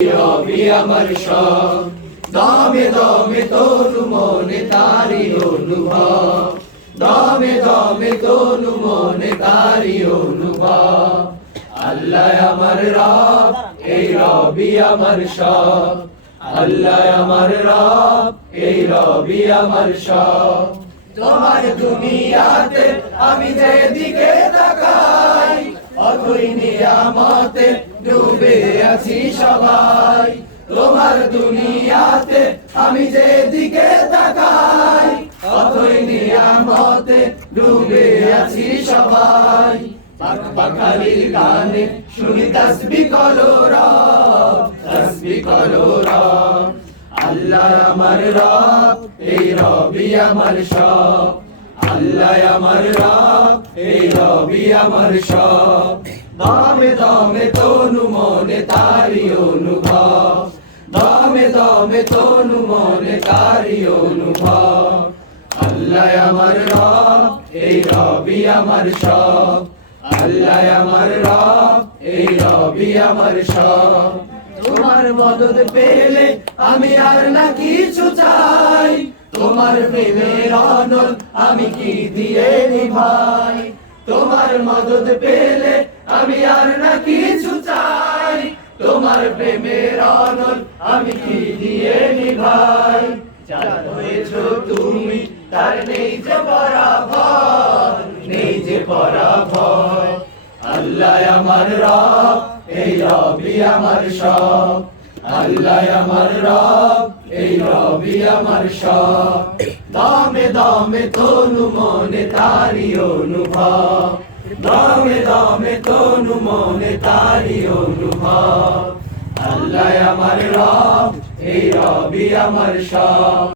রবি আমার সব, দমে দমে তনু মনে তারি অনুভব, দমে দমে তনু মনে তারি অনুভব। আল্লাহ আমার রব, এই রবি আমার সব, আল্লাহ আমার রব, এই রবি আমার সব। তোমার দুনিয়াতে আমি যেদিকে তাকাই, অথই নিয়ামতে ডুবে আছি সবাই। তোমার দুনিয়াতে আমি যেদিকে তাকাই, অথই নিয়ামতে ডুবে আছি সবাই। পাখালির গানে শুনি তাসবিহ করো রব, তাসবিহ করো রব। আল্লাহ আমার রব, এই রবি আমার সব, আল্লাহ আমার রব, এই রবি আমার সব। দমে দমে তনু মনে তারি অনুভব, দমে দমে তনু মনে তারি অনুভব। আল্লাহ আমার রব, এই রবি আমার সব, আল্লাহ আমার রব, এই রবি আমার সব। তোমার মদদ পেলে আমি আর না কিছু চাই, তোমার প্রেমের অনল আমি কি দিয়ে নিভাই। তোমার মদদ পেলে আমি আর না কিছু চাই, তোমার প্রেমের অনল আমি কি দিয়ে নিভাই। যার হয়েছো তুমি তার নেই যে পরাভয়, নেই যে পরাভয়। আল্লাহ আমার রব, এই রবি আমার সব, আল্লাহ আমার রব, এই রবি আমার সব। দমে দমে তনু মনে তারি অনুভব, দমে দমে তনু মনে তারি অনুভব। আল্লাহ আমার রব, এই রবি আমার সব।